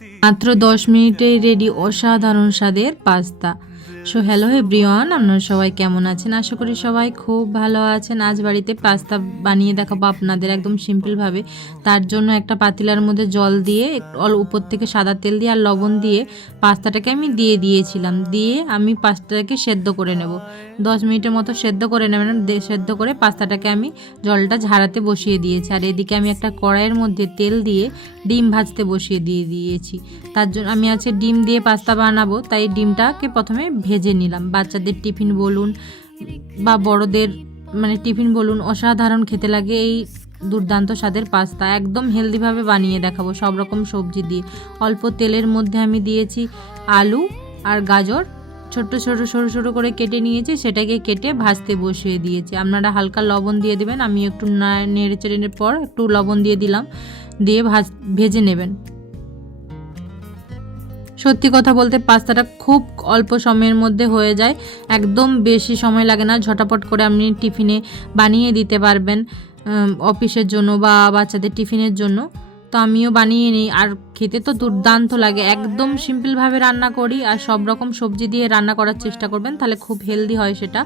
মাত্র 10 মিনিটেই রেডি অসাধারণ স্বাদের পাস্তা। সো হ্যালো এভরিওয়ান, আপনারা সবাই কেমন আছেন? আশা করি সবাই খুব ভালো আছেন। আজ বাড়িতে পাস্তা বানিয়ে দেখাবো আপনাদের একদম সিম্পলভাবে। তার জন্য একটা পাতিলার মধ্যে জল দিয়ে উপর থেকে সাদা তেল দিয়ে আর লবণ দিয়ে পাস্তাটাকে আমি দিয়েছিলাম। দিয়ে আমি পাস্তাটাকে সেদ্ধ করে নেব। 10 মিনিটের মতো সেদ্ধ করে নেবেন। সেদ্ধ করে পাস্তাটাকে আমি জলটা ঝাড়াতে বসিয়ে দিয়েছি। আর এদিকে আমি একটা কড়াইয়ের মধ্যে তেল দিয়ে ডিম ভাজতে বসিয়ে দিয়েছি। তার জন্য আমি আজকে ডিম দিয়ে পাস্তা বানাবো, তাই ডিমটাকে প্রথমে ভেজে নিলাম। বাচ্চাদের টিফিন বলুন বা বড়দের টিফিন বলুন, অসাধারণ খেতে লাগে এই দুর্দান্ত স্বাদের পাস্তা। একদম হেলদিভাবে বানিয়ে দেখাবো সব রকম সবজি দিয়ে। অল্প তেলের মধ্যে আমি দিয়েছি আলু আর গাজর, ছোট্ট ছোটো সরু সরু করে কেটে নিয়েছি, সেটাকে কেটে ভাজতে বসিয়ে দিয়েছি। আপনারা হালকা লবণ দিয়ে দেবেন। আমি একটু নেড়ে চেড়ে পর একটু লবণ দিয়ে দিলাম, দিয়ে ভেজে নেবেন। সত্যি কথা বলতে পাস্তাটা খুব অল্প সময়ের মধ্যে হয়ে যায়, একদম বেশি সময় লাগে না। ঝটাপট করে আপনি টিফিনে বানিয়ে দিতে পারবেন, অফিসের জন্য বা বাচ্চাদের টিফিনের জন্য। তো আমিও বানিয়ে নিই, আর খেতে তো দুর্দান্ত লাগে। একদম সিম্পলভাবে রান্না করি, আর সব রকম সবজি দিয়ে রান্না করার চেষ্টা করবেন, তাহলে খুব হেলদি হয় সেটা।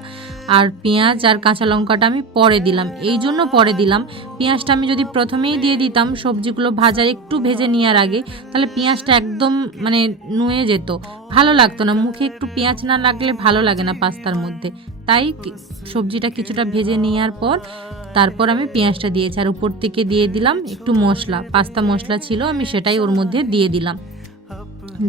আর পেঁয়াজ আর কাঁচা লঙ্কাটা আমি পরে দিলাম, এই জন্য পরে দিলাম। পেঁয়াজটা আমি যদি প্রথমেই দিয়ে দিতাম সবজিগুলো ভাজার একটু ভেজে নেওয়ার আগে, তাহলে পেঁয়াজটা একদম নুয়ে যেত, ভালো লাগতো না। মুখে একটু পেঁয়াজ না লাগলে ভালো লাগে না পাস্তার মধ্যে। তাই সবজিটা কিছুটা ভেজে নেওয়ার পর তারপর আমি পেঁয়াজটা দিয়েছি। আর উপর থেকে দিয়ে দিলাম একটু মশলা, পাস্তা মশলা ছিল, আমি সেটাই ওর মধ্যে দিয়ে দিলাম।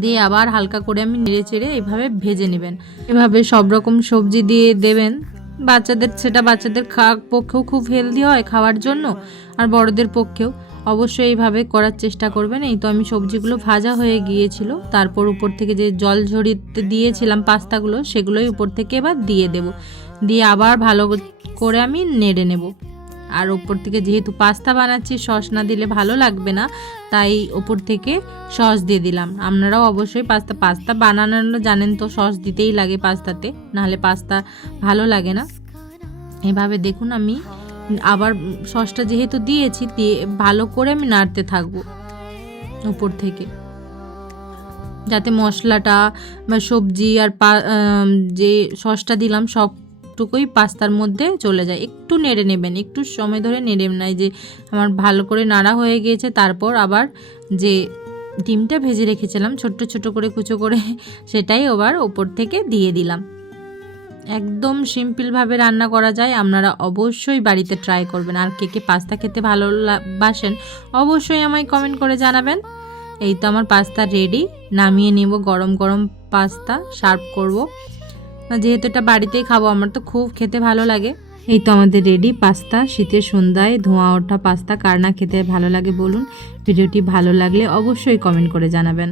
দিয়ে আবার হালকা করে আমি নেড়ে চেড়ে এইভাবে ভেজে নেবেন। এভাবে সব রকম সবজি দিয়ে দেবেন। বাচ্চাদের পক্ষেও খুব হেলদি হয় খাওয়ার জন্য, আর বড়দের পক্ষেও। অবশ্যই এইভাবে করার চেষ্টা করবেন। এই তো আমি সবজিগুলো ভাজা হয়ে গিয়েছিল, তারপর উপর থেকে যে জল ঝরিয়ে দিয়েছিলাম পাস্তাগুলো, সেগুলোই উপর থেকে এবার দিয়ে দেব। দিয়ে আবার ভালো করে আমি নেড়ে নেব। আর ওপর থেকে যেহেতু পাস্তা বানাচ্ছি, সস না দিলে ভালো লাগবে না, তাই ওপর থেকে সস দিয়ে দিলাম। আপনারাও অবশ্যই পাস্তা বানানো জানেন তো, সস দিতেই লাগে পাস্তাতে, নাহলে পাস্তা ভালো লাগে না। এভাবে দেখুন আমি আবার সসটা যেহেতু দিয়েছি, দিয়ে ভালো করে আমি নাড়তে থাকবো উপর থেকে, যাতে মশলাটা বা সবজি আর যে সসটা দিলাম সবটুকুই পাস্তার মধ্যে চলে যায়। একটু নেড়ে নেবেন, একটু সময় ধরে নেড়ে নেয়। যে আমার ভালো করে নাড়া হয়ে গিয়েছে, তারপর আবার যে ডিমটা ভেজে রেখেছিলাম ছোট্ট ছোট করে কুচো করে, সেটাই আবার ওপর থেকে দিয়ে দিলাম। একদম সিম্পলভাবে রান্না করা যায়, আপনারা অবশ্যই বাড়িতে ট্রাই করবেন। আর কে কে পাস্তা খেতে ভালোবাসেন অবশ্যই আমায় কমেন্ট করে জানাবেন। এই তো আমার পাস্তা রেডি, নামিয়ে নেব। গরম গরম পাস্তা সার্ভ করব, যেহেতু এটা বাড়িতেই খাবো, আমার তো খুব খেতে ভালো লাগে। এই তো আমাদের রেডি পাস্তা, শীতের সন্ধ্যায় ধোঁয়া ওঠা পাস্তা। কার না খেতে ভালো লাগে বলুন? ভিডিওটি ভালো লাগলে অবশ্যই কমেন্ট করে জানাবেন।